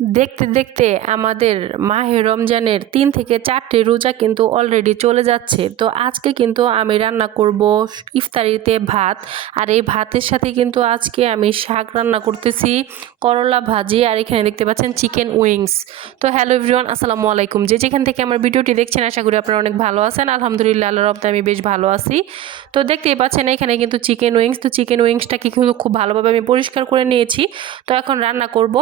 দেখতে দেখতে আমাদের মাহে রমজানের 3 থেকে 4টে রোজা কিন্তু অলরেডি চলে যাচ্ছে। তো আজকে কিন্তু আমি রান্না করব ইফতারিতে ভাত। আর এই ভাতের সাথে কিন্তু আজকে আমি শাক রান্না করতেছি, করলা ভাজি, আর এখানে দেখতে পাচ্ছেন চিকেন উইংস। তো হ্যালো এভরিওয়ান, আসসালামু আলাইকুম। যেখান থেকে আমার ভিডিওটি দেখছেন আশা করি আপনারা অনেক ভালো আছেন। আলহামদুলিল্লাহ, আল্লাহর রহমতে আমি বেশ ভালো আছি। তো দেখতেই পাচ্ছেন এখানে কিন্তু চিকেন উইংস। তো চিকেন উইংসটাকে কিন্তু খুব ভালোভাবে আমি পরিষ্কার করে নিয়েছি। তো এখন রান্না করব।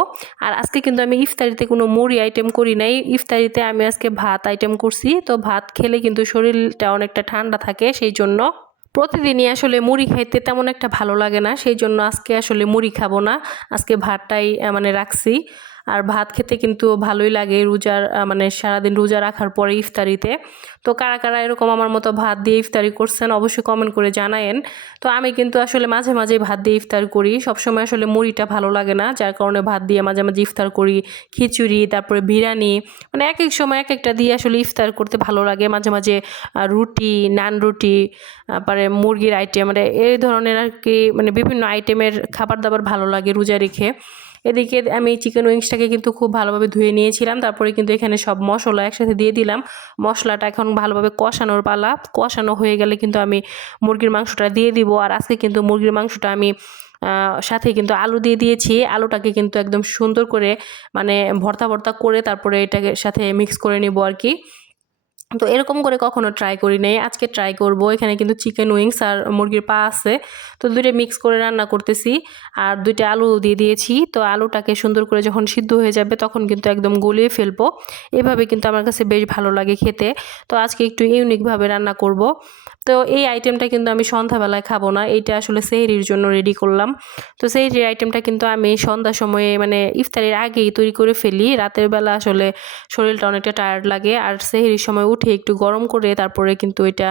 আর আজকে কিন্তু আমি ইফতারিতে কোনো মুড়ি আইটেম করি নাই। ইফতারিতে আমি আজকে ভাত আইটেম করছি। তো ভাত খেলে কিন্তু শরীরটা অনেকটা ঠান্ডা থাকে, সেই জন্য প্রতিদিনই আসলে মুড়ি খাইতে তেমন একটা ভালো লাগে না, সেই জন্য আজকে আসলে মুড়ি খাবো না, আজকে ভাতটাই মানে রাখছি। আর ভাত খেতে কিন্তু ভালোই লাগে রোজার মানে সারাদিন রোজা রাখার পরে ইফতারিতে। তো কারা কারা এরকম আমার মতো ভাত দিয়ে ইফতারি করছেন অবশ্যই কমেন্ট করে জানায়েন। তো আমি কিন্তু আসলে মাঝে মাঝে ভাত দিয়ে ইফতার করি, সবসময় আসলে মুড়িটা ভালো লাগে না, যার কারণে ভাত দিয়ে মাঝে মাঝে ইফতার করি। খিচুড়ি, তারপরে বিরিয়ানি, মানে এক এক সময় এক একটা দিয়ে আসলে ইফতার করতে ভালো লাগে। মাঝে মাঝে রুটি, নান রুটি, তারপরে মুরগির আইটেম, মানে এই ধরনের আর কি, মানে বিভিন্ন আইটেমের খাবার দাবার ভালো লাগে রোজা রেখে। এদিকে আমি চিকেন উইংসটাকে কিন্তু খুব ভালোভাবে ধুয়ে নিয়েছিলাম, তারপরে কিন্তু এখানে সব মশলা একসাথে দিয়ে দিলাম। মশলাটা এখন ভালোভাবে কষানোর পালা। কষানো হয়ে গেলে কিন্তু আমি মুরগির মাংসটা দিয়ে দিব। আর আজকে কিন্তু মুরগির মাংসটা আমি সাথে কিন্তু আলু দিয়ে দিয়েছি। আলুটাকে কিন্তু একদম সুন্দর করে মানে ভর্তা ভর্তা করে তারপরে এটাকে সাথে মিক্স করে নিব আর কি। তো এরকম করে কখনো ট্রাই করি নাই, আজকে ট্রাই করব। এখানে কিন্তু চিকেন উইংস আর মুরগির পা আছে, তো দুইটা মিক্স করে রান্না করতেছি। আর দুইটা আলু দিয়ে দিয়েছি। তো আলুটাকে সুন্দর করে যখন সিদ্ধ হয়ে যাবে তখন কিন্তু একদম গলিয়ে ফেলবো। এভাবে কিন্তু আমার কাছে বেশ ভালো লাগে খেতে। তো আজকে একটু ইউনিকভাবে রান্না করব। তো এই আইটেমটা কিন্তু আমি সন্ধ্যাবেলায় খাবো না, এইটা আসলে সেহরির জন্য রেডি করলাম। তো সেহরির আইটেমটা কিন্তু আমি সন্ধ্যার সময়ে মানে ইফতারের আগেই তৈরি করে ফেলি। রাতের বেলা আসলে শরীরটা অনেকটা টায়ার্ড লাগে, আর সেহরির সময় উঠে একটু গরম করে তারপরে কিন্তু এটা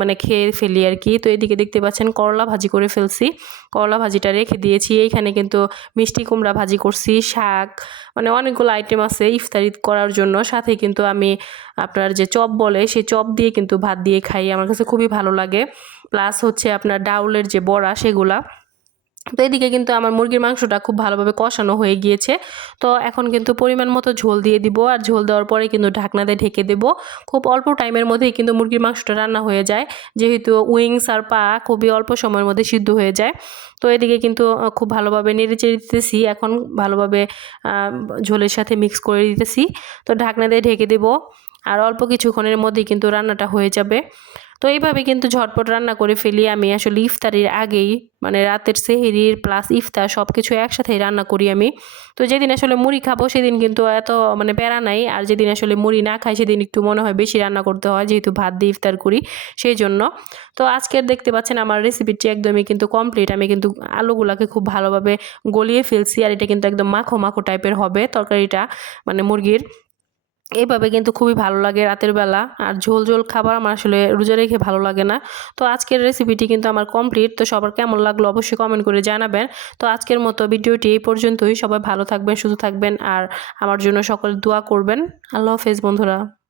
মানে খেয়ে ফেলি আর কি। তো এদিকে দেখতে পাচ্ছেন করলা ভাজি করে ফেলছি, করলা ভাজিটা রেখে দিয়েছি। এইখানে কিন্তু মিষ্টি কুমড়া ভাজি করছি, শাক, মানে অনেকগুলো আইটেম আছে ইফতারি করার জন্য। সাথে কিন্তু আমি আপনার যে চপ বলে সেই চপ দিয়ে কিন্তু ভাত দিয়ে খাই, আমার কাছে খুবই ভালো লাগে। প্লাস হচ্ছে আপনার ডাউলের যে বড়া সেগুলা। তো এদিকে কিন্তু আমার মুরগির মাংসটা খুব ভালোভাবে কষানো হয়ে গিয়েছে। তো এখন কিন্তু পরিমাণ মতো ঝোল দিয়ে দিব, আর ঝোল দেওয়ার পরে কিন্তু ঢাকনা দিয়ে ঢেকে দেব। খুব অল্প টাইমের মধ্যেই কিন্তু মুরগির মাংসটা রান্না হয়ে যায়, যেহেতু উইংস আর পা খুবই অল্প সময়ের মধ্যে সিদ্ধ হয়ে যায়। তো এদিকে কিন্তু খুব ভালোভাবে নেড়ে চেড়ে দিতেছি, এখন ভালোভাবে ঝোলের সাথে মিক্স করে দিতেছি। তো ঢাকনা দিয়ে ঢেকে দেব, আর অল্প কিছুক্ষণের মধ্যেই কিন্তু রান্নাটা হয়ে যাবে। তো এইভাবে কিন্তু ঝটপট রান্না করে ফেলি আমি আসলে ইফতারির আগেই, মানে রাতের সেহরির প্লাস ইফতার সব কিছু একসাথেই রান্না করি আমি। তো যেদিন আসলে মুড়ি খাবো সেদিন কিন্তু এত মানে প্যারা নাই, আর যেদিন আসলে মুড়ি না খাই সেদিন একটু মনে হয় বেশি রান্না করতে হয়, যেহেতু ভাত দিয়ে ইফতার করি সেই জন্য। তো আজকের দেখতে পাচ্ছেন আমার রেসিপিটি একদমই কিন্তু কমপ্লিট। আমি কিন্তু আলুগুলাকে খুব ভালোভাবে গলিয়ে ফেলছি, আর এটা কিন্তু একদম মাখো মাখো টাইপের হবে তরকারিটা, মানে মুরগির। এভাবে কিন্তু খুবই ভালো লাগে রাতের বেলা। আর ঝোল ঝোল খাবার আমার আসলে রোজা রেখে ভালো লাগে না। তো আজকের রেসিপিটি কিন্তু আমার কমপ্লিট। তো সবার কেমন লাগলো অবশ্যই কমেন্ট করে জানাবেন। তো আজকের মতো ভিডিওটি এই পর্যন্তই। সবাই ভালো থাকবেন, সুস্থ থাকবেন, আর আমার জন্য সকলে দোয়া করবেন। আল্লাহ হাফেজ বন্ধুরা।